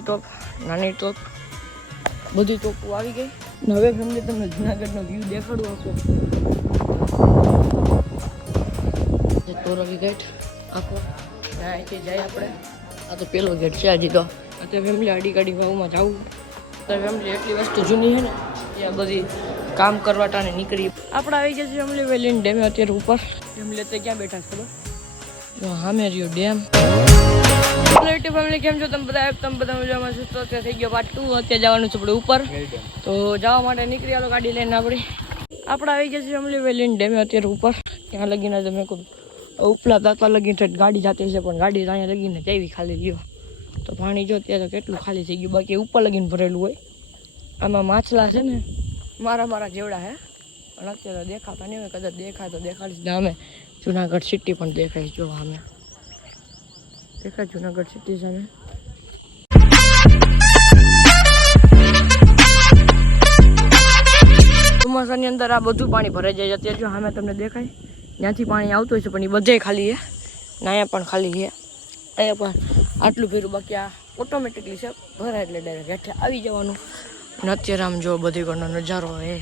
ટોપ નાની ટોપ બધી ટોપો આવી ગઈ. હવે ફેમિલી તમને જુનાગઢનો વ્યૂ દેખાડું આખો. તોરવી ગેટ આખો અહીંથી જાય આપણે. આ તો પેલો ગેટ છે હજી તો. અત્યારે ફેમિલી આડી ગાડી ભાવમાં જવું. અત્યારે ફેમિલી એટલી વસ્તુ જૂની છે ને ત્યાં બધી કામ કરવાટાને નીકળી. આપણે આવી ગયા છીએ ફેમિલી વેલીન ડેમે અત્યારે ઉપર. ફેમિલી અત્યારે ક્યાં બેઠા ખબર? જો સામે રહ્યો ડેમ. ફેમિલી કેમ છો તમે બધા મજામાં છો? તો અત્યારે થઈ ગયો પાર્ટ 2. અત્યારે જવાનું છે આપણે ઉપર. તો જવા માટે નીકળી આલો ગાડી લઈને આપણે આવી ગયા છીએ ફેમિલી વેલીન ડેમે અત્યારે ઉપર. ત્યાં લગીને તમે કહું ઉપલા દાતા લગીને ગાડી જાતી છે પણ ગાડી અહીંયા લગીને જઈવી ખાલી ગયો. તો પાણી જો ત્યાં તો કેટલું ખાલી થઈ ગયું. બાકી ઉપર લગીને ભરેલું હોય. આમાં માછલા છે ને મારા જેવડા હે પણ અત્યારે દેખાતા નહીં હોય. કદાચ દેખાય તો દેખાડીશ ને. અમે જુનાગઢ સિટી પણ દેખાય જો અમે દેખાય જુનાગઢ સિટી સામે. ચોમાસાની અંદર આ બધું પાણી ભરાઈ જાય. અત્યારે જો સામે તમને દેખાય ત્યાંથી પાણી આવતું હોય છે પણ એ બધે ખાલી છે ને. અહીંયા પણ ખાલી છે. અહીંયા પણ આટલું ભર્યું. બાકી આ ઓટોમેટિકલી છે ભરાય એટલે ડાયરેક્ટ હેઠે આવી જવાનું. અને અત્યારે આમ જો બધી ઘરનો નજારો હે.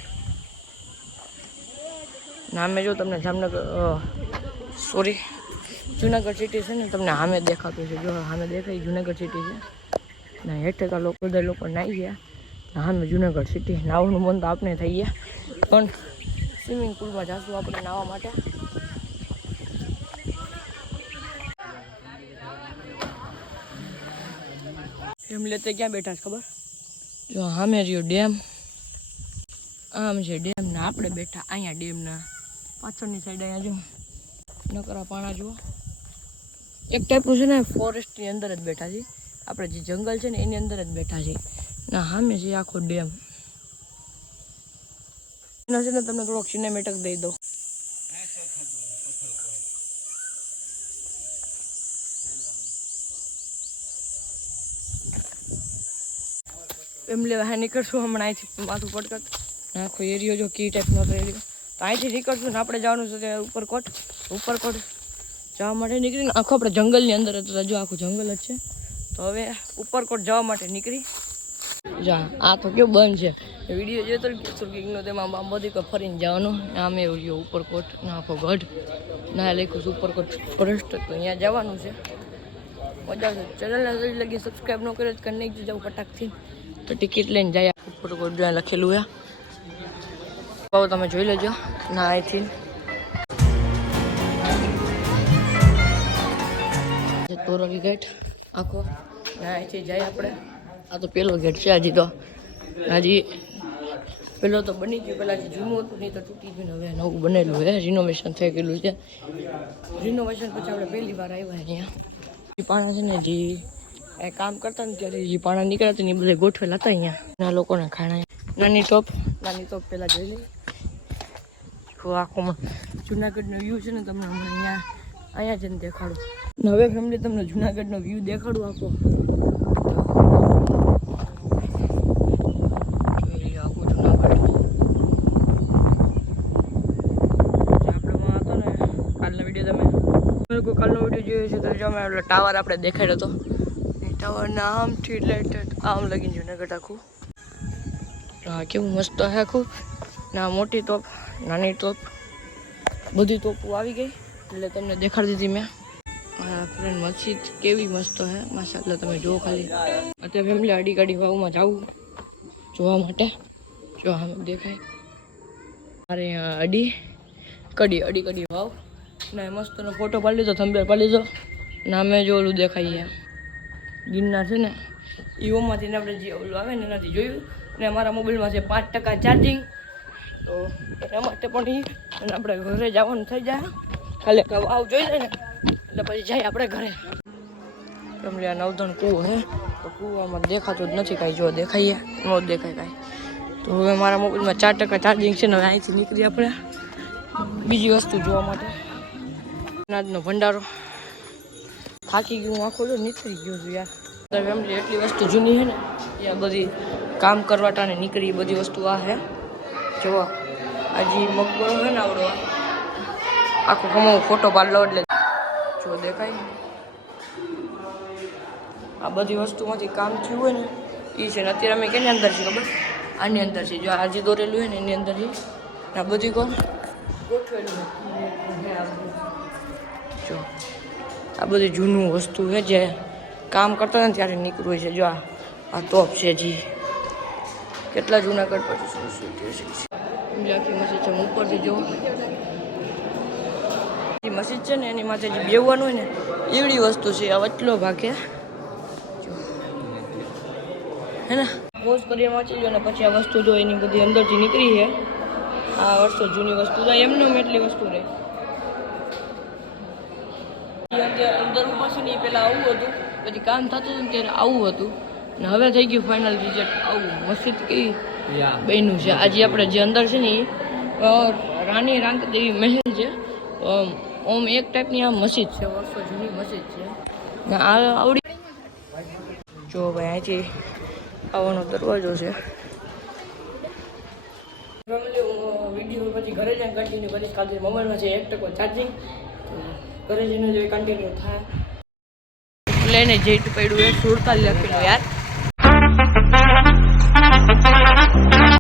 નામે જો તમને જામનગર સોરી જુનાગઢ સિટી છે ને તમને સામે દેખાતું છે. જો સામે દેખાય જુનાગઢ સિટી છે ને. હેઠે તો બધા લોકો નાહી ગયા. સામે જુનાગઢ સિટી. નાવાનું મન તો આપણે થઈ ગયા પણ સ્વિમિંગ પુલમાં જઈશું આપણે નાહવા માટે. ફેમિલી અત્યારે ક્યાં બેઠા છે ખબર? જો સામે રહ્યો ડેમ. આમ છે ડેમ ને આપણે બેઠા અહીંયા ડેમના પાછળની સાઈડ. અહીંયા જો નકરા પાણા જુઓ. એક ટાઈપનું છે ને ફોરેસ્ટની અંદર જ બેઠા છીએ આપણે. જે જંગલ છે ને એની અંદર જ બેઠા છીએ ના. સામે છે આખો ડેમ. એના છે ને તમને થોડોક સિનેમેટિક દઈ દો. ફેમિલી બહાર નીકળશું હમણાં અહીંથી માથું પડકત. આખો એરિયો જો કી ટાઈપનો એરિયો. તો અહીંથી નીકળશું ને આપણે જવાનું છે ત્યાં ઉપરકોટ જવા માટે નીકળીને આખો આપણે જંગલની અંદર હતું. જો આખું જંગલ જ છે. તો હવે ઉપરકોટ જવા માટે નીકળી જા. આ તો કેવું બંધ છે વિડીયો જોતો સુરગીનો. તેમાં બધી કોઈ ફરીને જવાનું. આમ એવું રહ્યો ઉપરકોટ ના આખો ગઢ ના લખ્યું છે ઉપરકોટ ફોરેસ્ટ. તો અહીંયા જવાનું છે. મજા આવશે. ચેનલને હજી લગી સબસ્ક્રાઈબ ન કરે તો કરી નાખજો જાઉં ફટાકથી. તો ટિકિટ લઈને જાય ઉપરકોટ જ્યાં લખેલું હે. બાબુ તમે જોઈ લેજો ના. અહીંથી તોરવી ગેટ આખો ના. અહીંથી જાય આપણે. આ તો પેલો ગેટ છે. હજી તો પેલો તો બની ગયું. પહેલાં જે જૂનું હતું નહીં તો તૂટી ગયું. હવે નવું બનેલું છે. રિનોવેશન થઈ ગયેલું છે. રિનોવેશન પછી આપણે પહેલી વાર આવ્યા અહીંયા. જે પાણા છે ને જે કામ કરતા ને ત્યારે જે પાણા નીકળ્યા ને એ બધા ગોઠવેલા હતા અહીંયા. ના લોકોને ખાણા નાની ટોપ પહેલાં જોઈ લઈએ. આખોમાં જુનાગઢનો વ્યૂ છે ને તમને હમણાં અહીંયા જઈને દેખાડું. હવે ફેમિલી તમને જુનાગઢનો વ્યૂ દેખાડું આખો. કાલનો વિડીયો જોયો છે તો જો અમે ટાવર આપણે દેખાડ્યો હતો. એ ટાવરના આમથી રિલેટેડ આમ લગીને જુનાગઢ આખું. હા કેવું મસ્ત છે આખું. ના મોટી તોપ નાની તોપ બધી તોપો આવી ગઈ એટલે તમને દેખાડી દીધી મેં. ફ્રેન્ડ મસ્જિદ કેવી મસ્ત છે માશાઅલ્લાહ. તમે જુઓ ખાલી. અત્યારે ફેમિલી આડી ગાડી ભાવમાં જવું જોવા માટે. જો આમ દેખાય મારે અડી કડી ભાવ ને મસ્તનો ફોટો પાડી લીધો. થંબનેલ પાડી લીધો. ના મેં જો ઓલું દેખાય ગિરનાર છે ને ઈઓમાંથી આપણે જે ઓલું આવે ને એનાથી જોયું. ને અમારા મોબાઈલમાં છે 5% ચાર્જિંગ. તો એના માટે પણ અને આપણે ઘરે જવાનું થઈ જાય. ખાલી આવ જોઈ લે ને એટલે પછી જાય આપણે ઘરે. તમને આ નવધણ કૂવો હે તો કૂવામાં દેખાતું જ નથી કાંઈ. જો દેખાઈએ ન દેખાય કાંઈ. તો હવે મારા મોબાઈલમાં 4% ચાર્જિંગ છે ને હવે અહીંથી નીકળી આપણે બીજી વસ્તુ જોવા માટે. અનાજનો ભંડારો. થાકી ગયું આખો જો નીકળી ગયો છું યાર. ફેમિલી એટલી વસ્તુ જૂની છે ને ત્યાં બધી કામ કરવાટાને નીકળી બધી વસ્તુ આ હે. જોવા હજી મકબરો છે ને આવડો આખો ગમો ફોટો પાડલો એટલે જો દેખાય. આ બધી વસ્તુમાંથી કામ થયું હોય ને એ છે ને અત્યારે અમે કેની અંદર છે ખબર આની અંદર છે જો આજે દોરેલું હોય ને એની અંદર આ બધી કોણ ગોઠવેલું જો આ બધી જૂનું વસ્તુ છે જે કામ કરતા ને ત્યારે નીકળ્યું છે જો આ તોપ છે જી કેટલા જૂનાગઢ પછી આખી મસ્જિદ છે ઉપરથી જો મસ્જિદ છે ને એની માથે જે બેવવાનું હોય ને એવડી વસ્તુ છે આ વચલો ભાગે હે ને પોઝ કરી વાંચી અને પછી આ વસ્તુ જો એની બધી અંદરથી નીકળી છે આ વર્ષો જૂની વસ્તુ તો એમને એટલી વસ્તુ રહે અંદર ઉપાસી નહીં પહેલાં આવું હતું પછી કામ થતું હતું ને ત્યારે આવું હતું ને હવે થઈ ગયું ફાઇનલ રિઝલ્ટ આવું મસ્જિદ કઈ બન્યું છે આજે આપણે જે અંદર છે ને એ રાણી રાંકદેવી મહેલ છે ઓમ એક ટાઈપની આ મસ્જિદ છે વર્ષો જૂની મસ્જિદ છે ને આ આવડી જો ભાઈ અહીંથી આવવાનો દરવાજો છે વિડીયો પછી ઘરે જઈને કન્ટિન્યુ કરીશ કાલે મોબાઈલમાં છે 1% ચાર્જિંગ ઘરે જઈને જો કન્ટિન્યુ થાય પ્લેને જેટ પડ્યું એ 47 લખેલું યાર